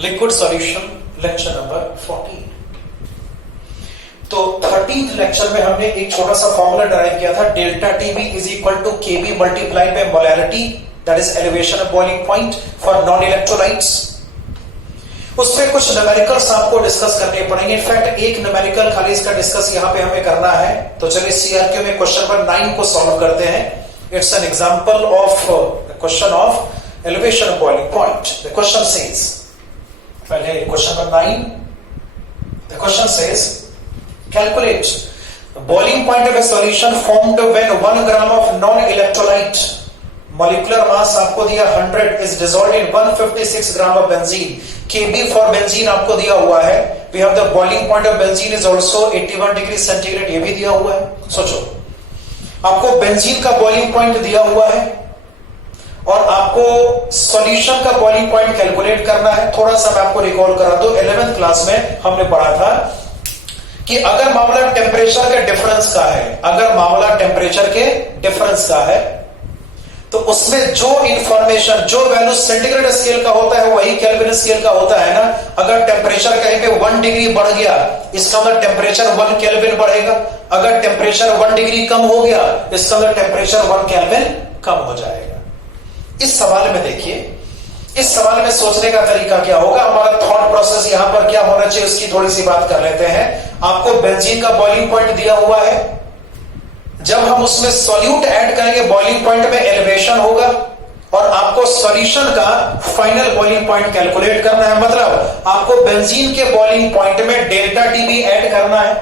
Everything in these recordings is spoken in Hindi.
Liquid solution lecture number 14। तो 13th लेक्चर में हमने एक छोटा सा फॉर्मूला डिराइव किया था, delta TB is equal to KB multiplied by molarity, that is elevation of boiling point for non electrolytes. उसमें कुछ न्यूमेरिकल्स आपको डिस्कस करने पड़ेंगे। इनफैक्ट एक न्यूमेरिकल खाली इसका डिस्कस यहां पे हमें करना है। तो चलिए सीआरक्यू में क्वेश्चन नंबर 9 को सॉल्व करते हैं। It's an example of question of elevation of boiling point. The question says, पहले question number 9, the question says calculate boiling point of a solution formed when 1 gram of non-electrolyte molecular mass आपको दिया 100 is dissolved in 156 gram of benzene. Kb for benzene आपको दिया हुआ है। We have the boiling point of benzene is also 81 degree centigrade, ये भी दिया हुआ है। सोचो, आपको बेंजीन का बॉइलिंग पॉइंट दिया हुआ है और आपको सॉल्यूशन का बॉइलिंग पॉइंट कैलकुलेट करना है। थोड़ा सा मैं आपको रिकॉल करा दूं, 11th क्लास में हमने पढ़ा था कि अगर मामला टेम्परेचर के डिफरेंस का है, अगर मामला टेम्परेचर के डिफरेंस का है, तो उसमें जो इंफॉर्मेशन, जो वैल्यू सेंटीग्रेड स्केल का होता है वही केल्विन स्केल का होता है ना। अगर टेम्परेचर कहीं पे 1 डिग्री बढ़ गया, इसका मतलब टेम्परेचर 1 केल्विन बढ़ेगा। अगर टेम्परेचर 1 डिग्री कम हो गया, इसका मतलब टेम्परेचर 1 केल्विन कम हो जाएगा। इस सवाल में देखिए, इस सवाल में सोचने का तरीका क्या होगा, हमारा थॉट प्रोसेस यहां पर क्या होना चाहिए, उसकी थोड़ी सी बात कर लेते हैं। आपको बेंजीन का बॉइलिंग पॉइंट दिया हुआ है। जब हम उसमें सॉल्यूट ऐड करेंगे, बॉइलिंग पॉइंट में एलिवेशन होगा और आपको सॉल्यूशन का फाइनल बॉइलिंग पॉइंट कैलकुलेट करना है। मतलब आपको बेंजीन के बॉइलिंग पॉइंट में डेल्टा टीबी ऐड करना है।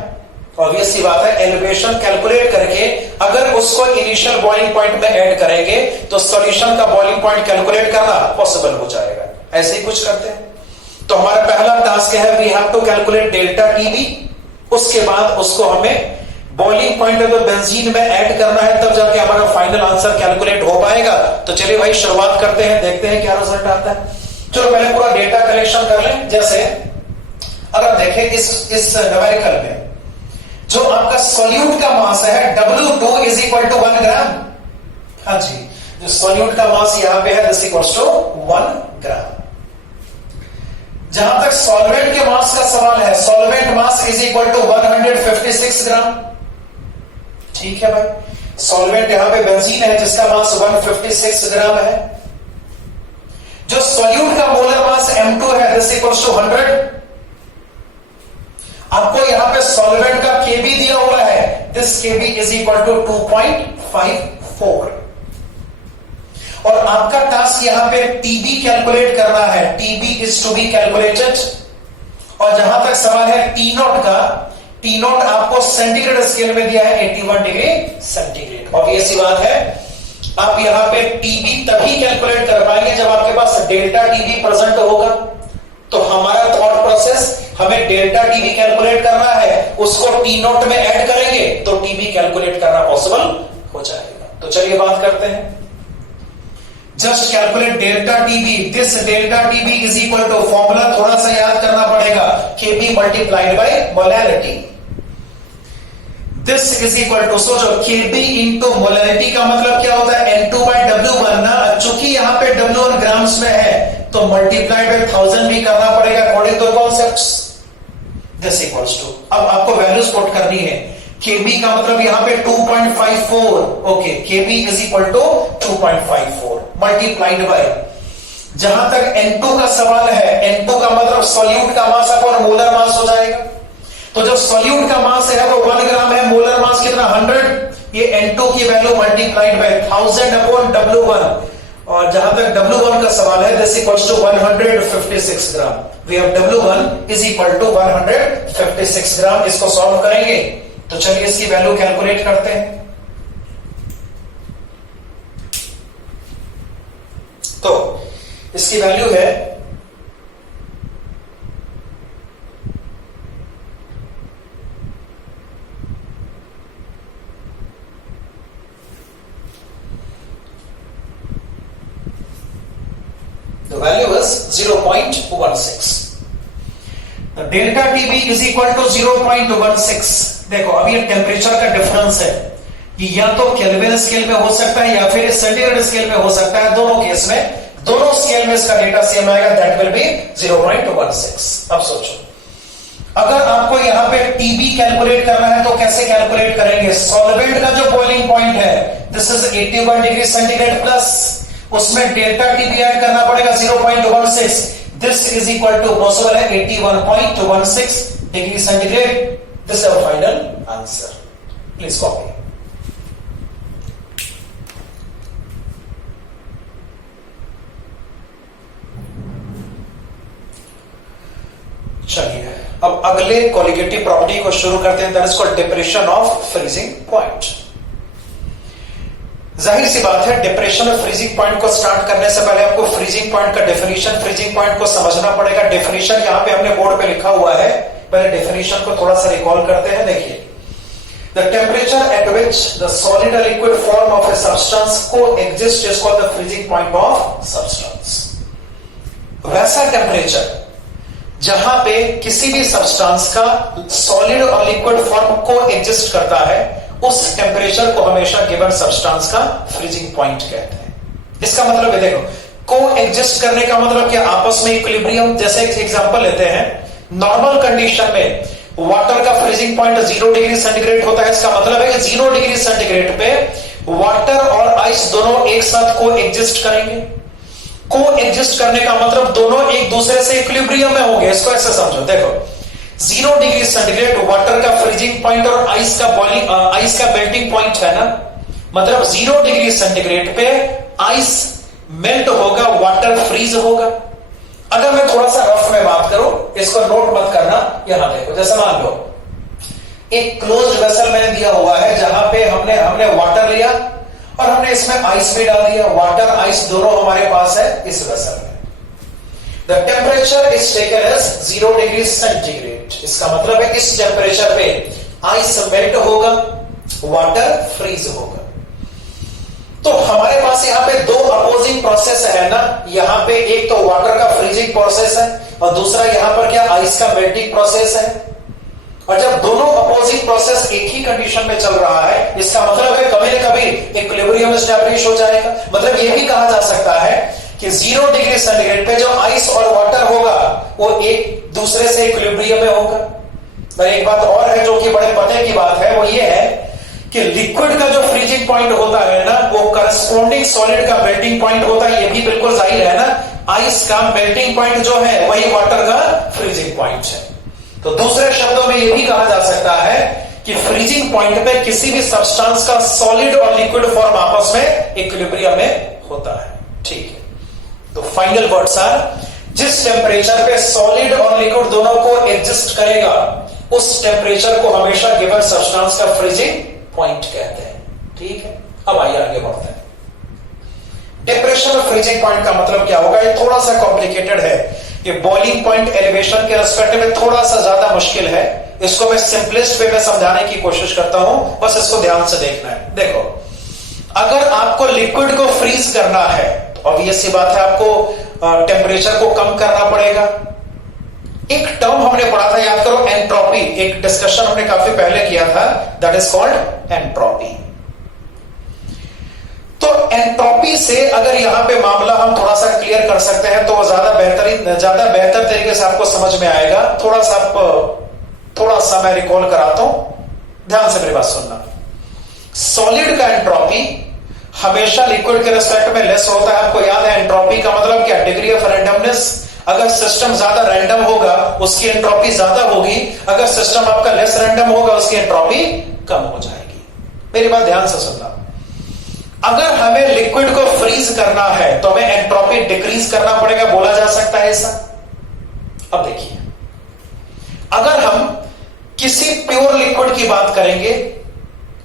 ऑब्वियस सी बात है, एलिवेशन कैलकुलेट करके अगर उसको इनिशियल बॉइलिंग पॉइंट में ऐड करेंगे तो सॉल्यूशन का बॉइलिंग पॉइंट कैलकुलेट करना पॉसिबल हो जाएगा। ऐसे ही कुछ करते हैं। तो हमारा पहला टास्क है, we have to calculate delta TB. उसके बाद उसको हमें बॉइलिंग पॉइंट ऑफ बेंजीन में ऐड करना है, तब जाके हमारा फाइनल आंसर कैलकुलेट हो पाएगा। तो चलिए भाई शुरुआत करते हैं, देखते हैं क्या रिजल्ट आता है। चलो पहले पूरा डेटा कलेक्शन कर लें। जैसे अगर देखें इस न्यूमेरिकल में जो आपका सॉल्यूट का मास है W2 इज इक्वल टू 1 ग्राम। हाँ जी, जो सॉल्यूट का मास यहां पे है दिस इक्वल्स टू 1 ग्राम। जहां तक सॉल्वेंट के मास का सवाल है, solvent mass is equal to 156 gram. ठीक है भाई, सॉल्वेंट यहां पे बेंजीन है जिसका मास 156 ग्राम है। जो सॉल्यूट का मोलर मास M2 है दिस इक्वल्स टू 100। आपको यहां पे सॉल्वेंट का केबी दिया हुआ है, this KB is equal to 2.54। और आपका टास्क यहां पे टीबी कैलकुलेट करना है। TB is to be calculated. और जहां तक सवाल है टी नॉट का, टी नॉट आपको सेंटीग्रेड स्केल में दिया है 81 डिग्री सेंटीग्रेड। और ये सी बात है, आप यहां पे टीबी तभी कैलकुलेट कर पाएंगे जब आपके पास डेल्टा टीबी प्रेजेंट होगा। तो हमारा थॉट प्रोसेस, हमें डेल्टा टीबी कैलकुलेट करना है, उसको टी नॉट में ऐड करेंगे तो टीबी कैलकुलेट करना पॉसिबल हो जाएगा। तो चलिए बात करते हैं। Just calculate delta TB. This delta TB is equal to, formula थोड़ा सा याद करना पड़ेगा, KB multiplied by molarity. This is equal to, सोचो केबी इंटू मोलैरिटी का मतलब क्या होता है, N2 बाय W1 ना। चूंकि यहां पे W1 ग्राम्स में है तो मल्टीप्लाइड बाय 1000 भी करना पड़ेगा according to concepts. This equals to, अब आपको वैल्यूज पुट करनी है। केबी का मतलब यहां पे 2.54। Okay, KB is equal to 2.54 multiplied by, जहां तक N2 का सवाल है, N2 का मतलब सॉल्यूट का मास अपॉन मोलर मास हो जाएगा। तो जब सॉल्यूट का मास है वो 1 ग्राम है, मोलर मास कितना 100, ये N2 की value multiplied by 1000 upon W1। और जहां तक W1 का सवाल है, this equals to 156 gram. We have W1 is equal to 156 gram. इसको सॉल्व करेंगे तो चलिए इसकी वैल्यू कैलकुलेट करते हैं। तो इसकी वैल्यू है the value is 0.16. The delta TB is equal to 0.16. देखो अब ये टेम्परेचर का डिफरेंस है, ये या तो केल्विन स्केल पे हो सकता है या फिर सेंटीग्रेड स्केल पे हो सकता है। दोनों केस में दोनों स्केल में इसका डेटा सेम आएगा, दैट विल बी 0.16। अब सोचो, अगर आपको यहां पे टीबी कैलकुलेट करना है तो कैसे कैलकुलेट करेंगे? सॉल्वेंट का जो बॉइलिंग पॉइंट है this is 81 degree centigrade plus, उसमें डेल्टा टीबी ऐड करना पड़ेगा 0.16। This is equal to possible है 81.16 degree centigrade. This is final answer. Please copy. चलिए अब अगले क्वालिटेटिव प्रॉपर्टी को शुरू करते हैं, that is called depression of freezing point. जाहिर सी बात है, डिप्रेशन ऑफ फ्रीजिंग पॉइंट को स्टार्ट करने से पहले आपको फ्रीजिंग पॉइंट का डेफिनेशन, फ्रीजिंग पॉइंट को समझना पड़ेगा। डेफिनेशन यहां पे हमने बोर्ड पे लिखा हुआ है, पहले डेफिनेशन को थोड़ा सा रिकॉल करते हैं। देखिए, the temperature at which the solid और liquid form of a substance को exist is called the freezing point of substance. वैसा टेम्परेचर जहां पे किसी भी सब्सटेंस का सॉलिड और लिक्विड फॉर्म को एग्जिस्ट करता है, उस टेम्परेचर को हमेशा गिवन सब्सटेंस का फ्रीजिंग पॉइंट कहते हैं। इसका मतलब है, देखो, को एग्जिस्ट करने का मतलब क्या? आपस में इक्विलिब्रियम। जैसे एक एग्जांपल लेते हैं, नॉर्मल कंडीशन में वाटर का फ्रीजिंग पॉइंट 0 डिग्री सेंटीग्रेड होता है। इसका मतलब है कि 0 डिग्री सेंटीग्रेड पे वाटर और आइस दोनों एक साथ को एग्जिस्ट करेंगे। को एग्जिस्ट करने का मतलब दोनों एक दूसरे से इक्विलिब्रियम में होंगे। इसको ऐसे समझो, देखो, 0 डिग्री सेंटीग्रेड वाटर का फ्रीजिंग पॉइंट और आइस का मेल्टिंग पॉइंट है ना, मतलब 0 डिग्री सेंटीग्रेड पे आइस मेल्ट होगा, वाटर फ्रीज होगा। अगर मैं थोड़ा सा रफ में बात करूं, इसको नोट मत करना, यहां देखो, जैसे मान लो एक क्लोज वेसल मैंने दिया हुआ है, जहां पे हमने वाटर लिया और हमने इसमें आइस भी डाल दिया। वाटर आइस दोनों हमारे पास है इस वेसल में। The temperature is taken as 0 degree centigrade. इसका मतलब है इस टेम्परेचर पे आइस मेल्ट होगा, वाटर फ्रीज होगा। तो हमारे पास यहां पे दो अपोजिंग प्रोसेस है ना, यहां पे एक तो वाटर का फ्रीजिंग प्रोसेस है और दूसरा यहां पर क्या, आइस का मेल्टिंग प्रोसेस है। और जब दोनों अपोजिंग प्रोसेस एक ही कंडीशन में चल रहा है, इसका मतलब है कभी न कभी इक्विलिब्रियम एस्टैब्लिश हो जाएगा। मतलब यह भी कहा जा सकता है कि 0 डिग्री सेंटीग्रेड पे जो आइस और वाटर होगा वो एक दूसरे से इक्विलिब्रियम में होगा। और एक बात और है जो कि बड़े पते की बात है, वो ये है कि लिक्विड का जो फ्रीजिंग पॉइंट होता है ना, वो करस्पॉन्डिंग सॉलिड का मेल्टिंग पॉइंट होता है। ये भी बिल्कुल जाहिर है ना, आइस का मेल्टिंग पॉइंट जो है वही वाटर का फ्रीजिंग पॉइंट है। तो दूसरे शब्दों में यह भी कहा जा सकता है कि फ्रीजिंग पॉइंट पे किसी भी सब्सटेंस का सॉलिड और लिक्विड फॉर्म आपस में इक्विलिब्रियम में होता है। ठीक है, तो फाइनल वर्ड्स आर, जिस टेम्परेचर पे सॉलिड और लिक्विड दोनों को एग्जिस्ट करेगा, उस टेम्परेचर को हमेशा गिवन सब्सटेंस का फ्रीजिंग पॉइंट कहते हैं। ठीक है, अब आइए आगे बढ़ते हैं। डिप्रेशन ऑफ फ्रीजिंग पॉइंट का मतलब क्या होगा? ये थोड़ा सा कॉम्प्लिकेटेड है। ये बॉइलिंग पॉइंट एलिवेशन के रेस्पेक्ट में थोड़ा सा ज्यादा मुश्किल है। इसको मैं सिंपलेस्ट वे में समझाने की कोशिश करता हूं, बस इसको ध्यान से देखना है। देखो, अगर आपको लिक्विड को फ्रीज करना है तो ऑब्वियस सी बात है, आपको टेम्परेचर को कम करना पड़ेगा। एक टर्म हमने पढ़ा था, याद करो, एंट्रोपी। एक डिस्कशन हमने काफी पहले किया था, दैट इज कॉल्ड एंट्रोपी। तो एंट्रोपी से अगर यहां पे मामला हम थोड़ा सा क्लियर कर सकते हैं तो ज्यादा बेहतर तरीके से आपको समझ में आएगा। थोड़ा सा मैं रिकॉल कराता हूं, ध्यान से मेरी बात सुनना। सॉलिड का एंट्रोपी हमेशा लिक्विड के रेस्पेक्ट में लेस होता है। आपको याद है एंट्रोपी का मतलब क्या? Degree of randomness. अगर सिस्टम ज्यादा रैंडम होगा उसकी एंट्रोपी ज्यादा होगी, अगर सिस्टम आपका लेस रैंडम होगा उसकी एंट्रोपी कम हो जाएगी। मेरी बात ध्यान से सुनना। अगर हमें लिक्विड को फ्रीज करना है तो हमें एंट्रोपी डिक्रीज करना पड़ेगा, बोला जा सकता है ऐसा। अब देखिए, अगर हम किसी प्योर लिक्विड की बात करेंगे,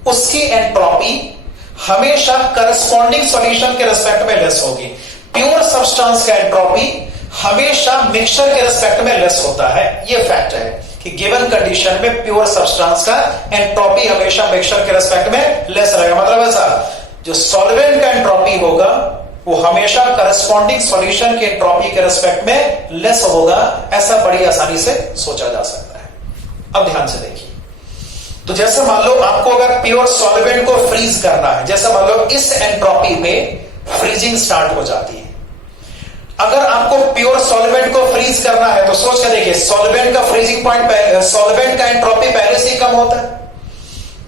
उसकी एंट्रोपी हमेशा करस्पॉन्डिंग सॉल्यूशन के रेस्पेक्ट में लेस होगी। प्योर सब्सटेंस का एंट्रोपी हमेशा मिक्सचर के रेस्पेक्ट में लेस होता है। यह फैक्ट है कि गिवन कंडीशन में प्योर सब्सटेंस का एंट्रोपी हमेशा मिक्सचर के रेस्पेक्ट में लेस रहेगा। मतलब ऐसा, जो सॉल्वेंट का एंट्रोपी होगा वो हमेशा करस्पॉन्डिंग सॉल्यूशन के एंट्रोपी के रेस्पेक्ट में लेस होगा। ऐसा बड़ी आसानी से सोचा जा सकता है। अब ध्यान से देखिए, तो जैसे मान लो आपको अगर प्योर सॉल्वेंट को फ्रीज करना है, जैसे मान लो इस एंट्रोपी में फ्रीजिंग स्टार्ट हो जाती है, अगर आपको प्योर सॉल्वेंट को फ्रीज करना है तो सोच कर देखिए, सॉल्वेंट का फ्रीजिंग पॉइंट, सॉल्वेंट का एंट्रोपी पहले से ही कम होता है।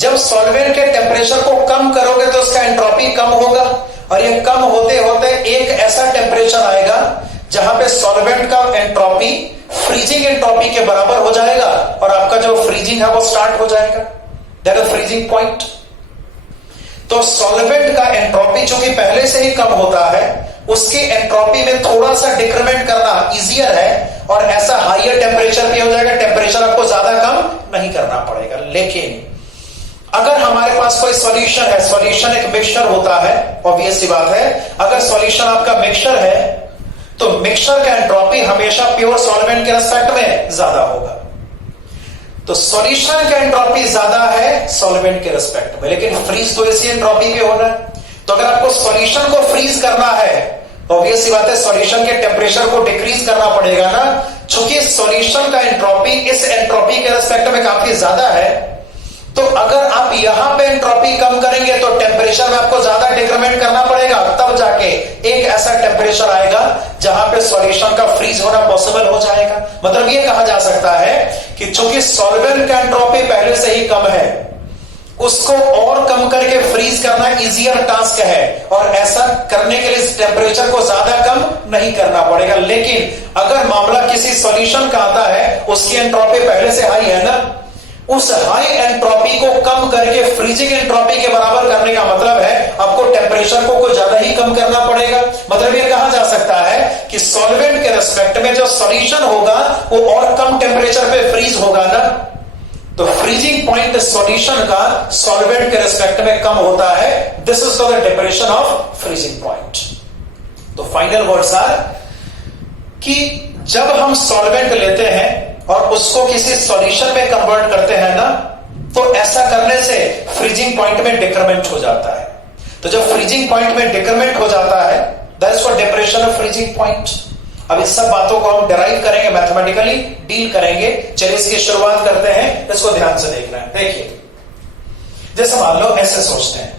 जब सॉल्वेंट के टेम्परेचर को कम करोगे तो उसका एंट्रोपी कम होगा, और ये कम होते होते एक ऐसा टेम्परेचर आएगा जहां पे सॉल्वेंट का एंट्रोपी फ्रीजिंग एंट्रोपी के बराबर हो जाएगा, और आपका जो फ्रीजिंग है वो स्टार्ट हो जाएगा, दैट इज फ्रीजिंग पॉइंट। तो सॉल्वेंट का एंट्रोपी जो कि पहले से ही कम होता है, उसके एंट्रोपी में थोड़ा सा डिक्रीमेंट करना इजियर है, और ऐसा हाईयर टेम्परेचर भी हो जाएगा, टेम्परेचर आपको ज्यादा कम नहीं करना पड़ेगा। लेकिन अगर हमारे पास कोई सॉल्यूशन है, सॉल्यूशन एक मिक्सचर होता है, ऑब्वियस सी बात है, अगर सॉल्यूशन आपका मिक्सचर है तो मिक्सचर का एंट्रोपी हमेशा प्योर सॉल्वेंट के रेस्पेक्ट में ज्यादा होगा। तो सॉल्यूशन का एंट्रोपी ज्यादा है सॉल्वेंट के रेस्पेक्ट में, लेकिन फ्रीज तो इसी एंट्रोपी पे होना है। तो अगर आपको सॉल्यूशन को फ्रीज करना है, ऑब्वियस सी बात है सॉल्यूशन के टेम्परेचर को डिक्रीज करना पड़ेगा ना, चूंकि सॉल्यूशन का एंट्रोपी इस एंट्रोपी के रेस्पेक्ट में काफी ज्यादा है, तो अगर आप यहां पे एंट्रोपी कम करेंगे तो टेम्परेचर में आपको ज्यादा डिक्रीमेंट करना पड़ेगा, तब जाके एक ऐसा टेम्परेचर आएगा जहां पे सॉल्यूशन का फ्रीज होना पॉसिबल हो जाएगा। मतलब ये कहा जा सकता है कि चूंकि सॉल्वेंट का एंट्रोपी पहले से ही कम है, उसको और कम करके फ्रीज करना इजियर टास्क है, और ऐसा करने के लिए टेम्परेचर को ज्यादा कम नहीं करना पड़ेगा। लेकिन अगर मामला किसी सॉल्यूशन का आता है, उसकी एंट्रोपी पहले से हाई है ना, उस हाई एंट्रोपी को कम करके फ्रीजिंग एंट्रोपी के बराबर करने का मतलब है आपको टेम्परेचर को कुछ ज्यादा ही कम करना पड़ेगा। मतलब ये कहा जा सकता है कि सॉल्वेंट के रेस्पेक्ट में जो सॉल्यूशन होगा वो और कम टेम्परेचर पे फ्रीज होगा ना, तो फ्रीजिंग पॉइंट सॉल्यूशन का सॉल्वेंट के रेस्पेक्ट में कम होता है। This is the definition of freezing point. तो फाइनल वर्ड्स आर कि जब हम सॉल्वेंट लेते हैं और उसको किसी सॉल्यूशन में कन्वर्ट करते हैं ना, तो ऐसा करने से फ्रीजिंग पॉइंट में डिक्रीमेंट हो जाता है। तो जब फ्रीजिंग पॉइंट में डिक्रीमेंट हो जाता है, that is for definition of freezing point. अब इस सब बातों को हम डिराइव करेंगे, मैथमेटिकली डील करेंगे। चलिए इसकी शुरुआत करते हैं, इसको ध्यान से देखना है। देखिए, जैसे मान लो ऐसे सोचते हैं,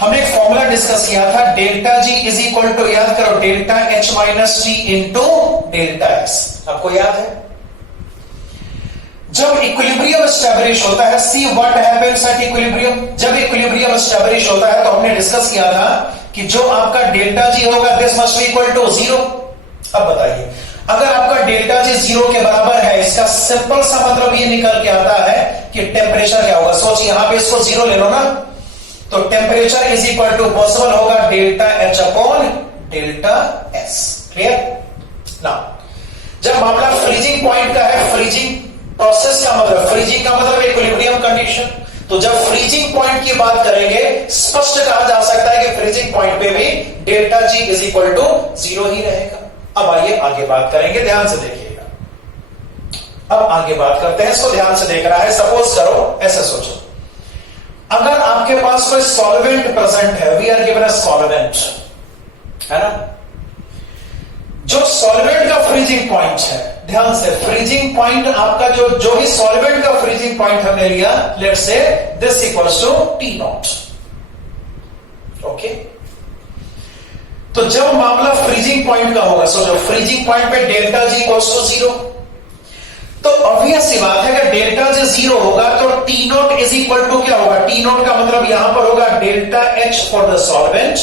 हमने एक फॉर्मूला डिस्कस किया था, delta G is equal to, याद करो, delta H minus T into delta X. आपको याद है जब इक्विलिब्रियम एस्टैब्लिश होता है, see what happens at equilibrium, जब इक्विलिब्रियम एस्टैब्लिश होता है तो हमने डिस्कस किया था कि जो आपका डेल्टा जी होगा this must be equal to zero. अब बताइए, अगर आपका डेल्टा जी जीरो के बराबर है, इसका सिंपल सा मतलब ये निकल के आता है कि टेम्परेचर क्या होगा। सोचिए, यहां पे इसको जीरो ले लो ना, तो temperature is equal to possible होगा delta H upon delta S. Clear ना? जब मामला फ्रीजिंग पॉइंट का है, फ्रीजिंग प्रोसेस का मतलब, फ्रीजिंग का मतलब इक्विलिब्रियम कंडीशन, तो जब फ्रीजिंग पॉइंट की बात करेंगे, स्पष्ट कहा जा सकता है कि फ्रीजिंग पॉइंट पे भी delta G is equal to zero ही रहेगा। अब आइए आगे बात करेंगे, ध्यान से देखिएगा। अब आगे बात करते हैं, इसको ध्यान से देखना है। सपोज करो, ऐसे सोचो, अगर आपके पास कोई सॉल्वेंट प्रेजेंट है, we are given a solvent, है ना, जो सॉल्वेंट का फ्रीजिंग पॉइंट है, ध्यान से, फ्रीजिंग पॉइंट आपका जो भी सॉल्वेंट का फ्रीजिंग पॉइंट हमने लिया, let's say this equals to T not. Okay, तो जब मामला फ्रीजिंग पॉइंट का होगा, सोचो फ्रीजिंग पॉइंट पे delta G equals to zero, तो ऑब्वियस सी बात है कि डेल्टा जी जीरो होगा तो T not is equal to क्या होगा, टी नॉट का मतलब यहां पर होगा delta H for the solvent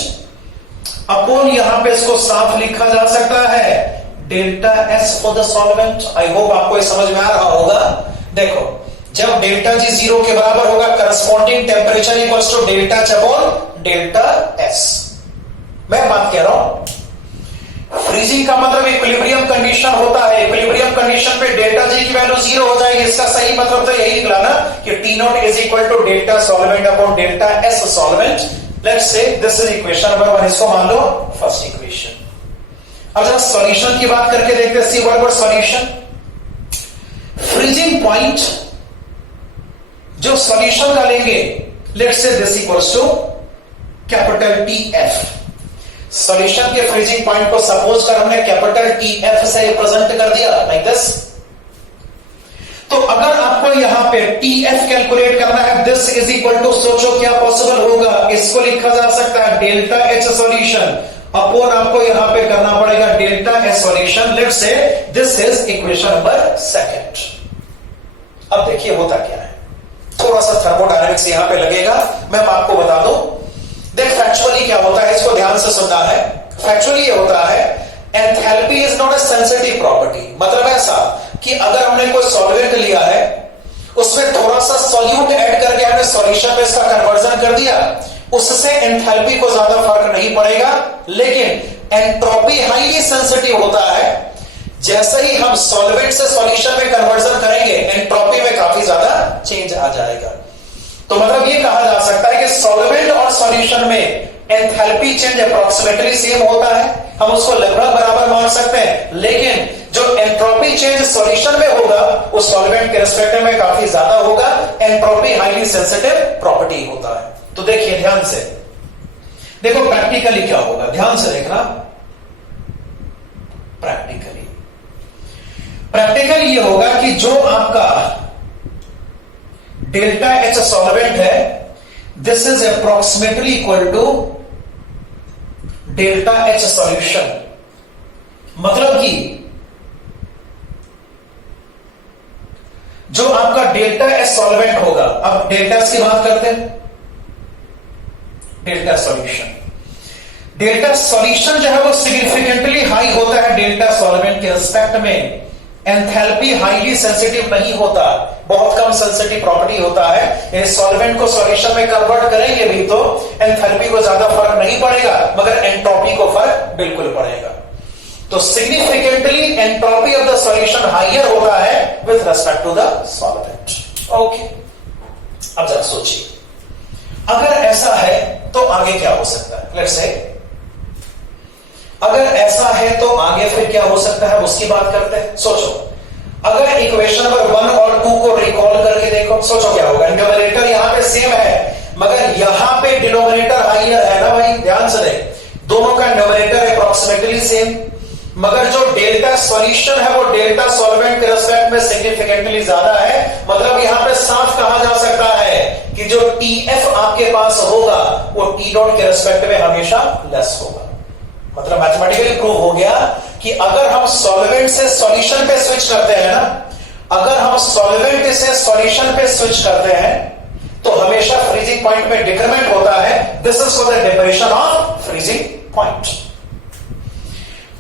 upon, यहां पे इसको साफ लिखा जा सकता है delta S for the solvent. I hope आपको ये समझ में आ रहा होगा। देखो, जब डेल्टा जी जीरो के बराबर होगा, corresponding temperature equals to delta H upon delta S. मैं बात कह रहा हूं, फ्रीजिंग का मतलब इक्विलिब्रियम कंडीशन होता है, इक्विलिब्रियम कंडीशन पे डेल्टा जी की वैल्यू जीरो हो जाएगी। इसका सही मतलब तो यही निकला ना कि T not is equal to delta solvent upon delta S solvent. Let's say this is equation number 1, इसको मान लो फर्स्ट इक्वेशन। अब जब सॉल्यूशन की बात करके देखते हैं, see what is solution. Freezing point जो सॉल्यूशन का लेंगे, let's say this equals to capital T F. Solution के फ्रीजिंग पॉइंट को सपोज कर हमने कैपिटल टी एफ से रिप्रेजेंट कर दिया लाइक दिस। तो अगर आपको यहां पे टी एफ कैलकुलेट करना है, दिस इज इक्वल टू, सोचो क्या पॉसिबल होगा, इसको लिखा जा सकता है डेल्टा एच सॉल्यूशन अपॉन आपको यहां पे करना पड़ेगा delta S solution. Let's say this is equation number second. अब देखिए होता क्या है, थोड़ा सा थर्मोडायनेमिक्स यहां पे लगेगा, मैं आपको बता दूं। देख फैक्चुअली क्या होता है, इसको ध्यान से सुनना है। फैक्चुअली ये होता है enthalpy is not a sensitive property. मतलब ऐसा कि अगर हमने कोई सॉल्वेंट लिया है, उसमें थोड़ा सा सॉल्यूट ऐड करके हमने सॉल्यूशन में इसका कन्वर्जन कर दिया, उससे एंथैल्पी को ज्यादा फर्क नहीं पड़ेगा। लेकिन एंट्रोपी हाईली सेंसिटिव होता है। जैसे ही हम सॉल्वेंट से सॉल्यूशन में कन्वर्जन करेंगे, एंट्रोपी में काफी ज्यादा चेंज आ जाएगा। तो मतलब ये कहा जा सकता है कि सॉल्वेंट और सॉल्यूशन में एंथैल्पी चेंज अप्रॉक्सिमेटली सेम होता है, हम उसको लगभग बराबर मान सकते हैं। लेकिन जो एंट्रोपी चेंज सॉल्यूशन में होगा, वो सॉल्वेंट के रिस्पेक्ट में काफी ज्यादा होगा। एंट्रोपी हाईली सेंसिटिव प्रॉपर्टी होता है। तो देखिए ध्यान से, देखो प्रैक्टिकली क्या होगा, ध्यान से देखना। प्रैक्टिकली ये होगा कि जो आपका डेल्टा एच सॉल्वेंट है, this is approximately equal to delta H solution. मतलब कि जो आपका डेल्टा एच सॉल्वेंट होगा, अब डेल्टा की बात करते हैं, डेल्टा सॉल्यूशन। डेल्टा सॉल्यूशन जो है वो सिग्निफिकेंटली हाई होता है डेल्टा सॉल्वेंट के रिस्पेक्ट में। एंथैल्पी हाईली सेंसिटिव नहीं होता, बहुत कम सेंसिटिव प्रॉपर्टी होता है। सॉल्वेंट को सॉल्यूशन में कन्वर्ट करेंगे भी तो एंथैल्पी को ज्यादा फर्क नहीं पड़ेगा, मगर एंट्रोपी को फर्क बिल्कुल पड़ेगा। तो significantly entropy of the solution higher होता है with respect to the solvent. Okay, अब जरा सोचिए, अगर ऐसा है तो आगे क्या हो सकता है। लेट्स से अगर ऐसा है तो आगे फिर क्या हो सकता है, उसकी बात करते हैं। सोचो, अगर इक्वेशन नंबर 1 और 2 को रिकॉल करके देखो, सोचो क्या होगा। डिनोमिनेटर यहां पे सेम है, मगर यहां पे डिनोमिनेटर हाइयर है ना भाई, ध्यान से देख। दोनों का डिनोमिनेटर अप्रॉक्सीमेटली सेम, मगर जो डेल्टा सॉल्यूशन है वो डेल्टा सॉल्वेंट के रिस्पेक्ट में सिग्निफिकेंटली ज्यादा है। मतलब यहां पे साफ कहा जा सकता है कि जो टीएफ आपके पास होगा वो टी डॉट के रिस्पेक्ट में हमेशा लेस होगा। मतलब मैथमेटिकली प्रूव हो गया कि अगर हम सॉल्वेंट से सॉल्यूशन पे स्विच करते हैं ना, अगर हम सॉल्वेंट से सॉल्यूशन पे स्विच करते हैं तो हमेशा फ्रीजिंग पॉइंट में डिक्रीमेंट होता है। This is for the depression of freezing point.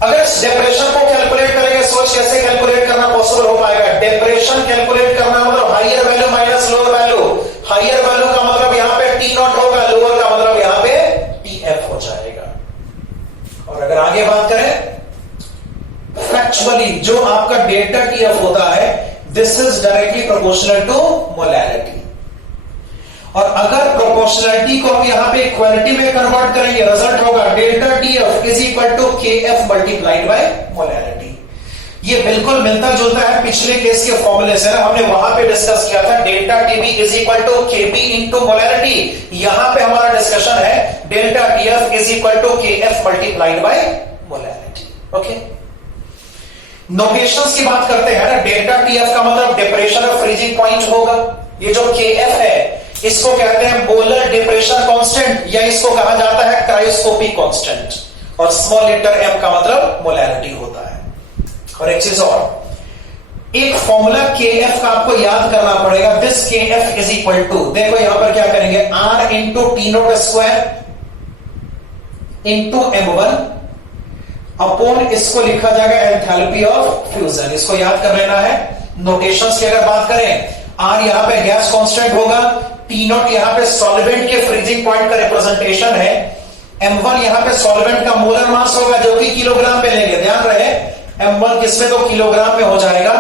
अगर इस डेपरेशन को कैलकुलेट करेंगे, सोच कैसे कैलकुलेट करना पॉसिबल हो पाएगा। डेपरेशन कैलकुलेट करना मतलब higher value minus lower value. Higher value का मतलब यहां पे टी नॉट होगा, लोअर का मतलब यहां पे टी एफ हो जाएगा। और अगर आगे बात करें फैक्चुअली, जो आपका डेल्टा टी एफ होता है, this is directly proportional to molarity. और अगर प्रोपोर्शनलिटी को हम यहां पे इक्वालिटी में कन्वर्ट करेंगे, रिजल्ट होगा delta T F is equal to K F multiplied by molarity. ये बिल्कुल मिलता जुलता है पिछले केस के फॉर्मूले से ना, हमने वहां पे डिस्कस किया था delta TB is equal to KP into molarity. यहां पे हमारा डिस्कशन है delta TF is equal to K F multiplied by molarity. Okay, notations की बात करते हैं ना। डेल्टा टीएफ का मतलब डिप्रेशन ऑफ फ्रीजिंग पॉइंट होगा। ये जो के एफ है इसको कहते हैं मोलर डिप्रेशन कांस्टेंट, या इसको कहा जाता है क्रायोस्कोपिक कांस्टेंट। और स्मॉल लेटर एम का मतलब मोलैरिटी होता है। और एक चीज और, एक फॉर्मूला के एफ का आपको याद करना पड़ेगा। दिस के एफ इज इक्वल टू, देखो यहां पर क्या करेंगे, R into T naught square into m1 upon इसको लिखा जाएगा एंथैल्पी ऑफ फ्यूजन। इसको याद कर लेना है। नोटेशंस की अगर बात करें, आर यहां पे गैस कांस्टेंट होगा, टी नॉट यहां पे सॉल्वेंट के फ्रीजिंग पॉइंट का रिप्रेजेंटेशन है, m1 यहां पे सॉल्वेंट का मोलर मास होगा जो कि किलोग्राम पे लेंगे, ध्यान रहे m1 किसमें तो किलोग्राम में हो जाएगा।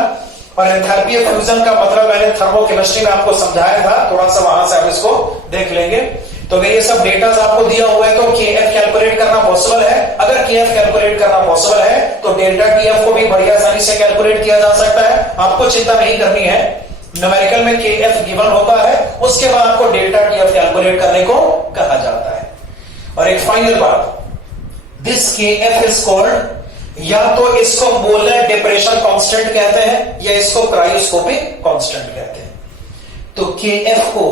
और एंथैल्पी ऑफ फ्यूजन का मतलब मैंने थर्मोकेमिस्ट्री में आपको समझाया था, थोड़ा सा वहां से आप इसको देख लेंगे। तो अगर ये सब डेटा आपको दिया हुआ है तो के एफ कैलकुलेट करना पॉसिबल है। अगर के एफ कैलकुलेट करना पॉसिबल है तो डेल्टा टी एफ को भी बड़ी आसानी से कैलकुलेट किया जा सकता है। आपको चिंता नहीं करनी है, न्यूमेरिकल में के एफ गिवन होता है, उसके बाद आपको डेल्टा टी एफ कैलकुलेट करने को कहा जाता है। और एक फाइनल बात, दिस के एफ इज कॉल्ड, या तो इसको मोलर डिप्रेशन कांस्टेंट कहते हैं या इसको क्रायोस्कोपिक कांस्टेंट कहते हैं। तो के एफ को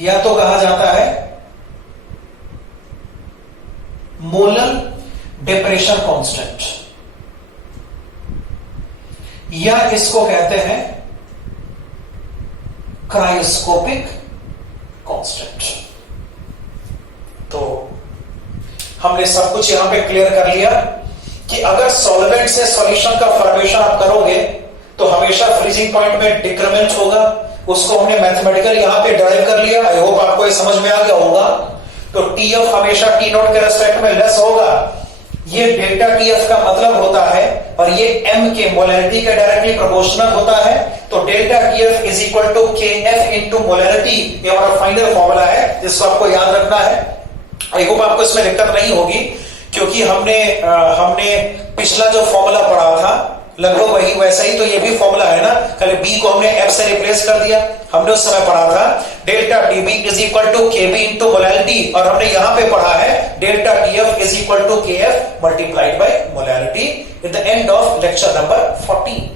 या तो कहा जाता है मोलर डिप्रेशन कांस्टेंट, या इसको कहते हैं क्रायोस्कोपिक कांस्टेंट। तो हमने सब कुछ यहां पे क्लियर कर लिया कि अगर सॉल्वेंट से सॉल्यूशन का फॉर्मेशन आप करोगे तो हमेशा फ्रीजिंग पॉइंट में डिक्रीमेंट होगा, उसको हमने मैथमेटिकल यहां पे ड्राइव कर लिया। आई होप आपको ये समझ में आ गया होगा। तो टीएफ हमेशा टी नॉट के रेस्पेक्ट में लेस होगा, ये डेल्टा टीएफ का मतलब होता है, और ये एम के मोलैरिटी के डायरेक्टली प्रोपोर्शनल होता है। तो delta TF is equal to K F into molarity, ये हमारा फाइनल फॉर्मूला है जिसको आपको याद रखना है। आई होप आपको इसमें दिक्कत नहीं होगी, क्योंकि हमने पिछला जो फॉर्मूला पढ़ा था लगभग वही वैसा ही तो ये भी फॉर्मूला है ना, खाली बी को हमने एफ से रिप्लेस कर दिया। हमने उस समय पढ़ा था delta TB is equal to KB into molarity, और हमने यहां पे पढ़ा है delta TF is equal to K F multiplied by molarity. At the end of lecture number 14।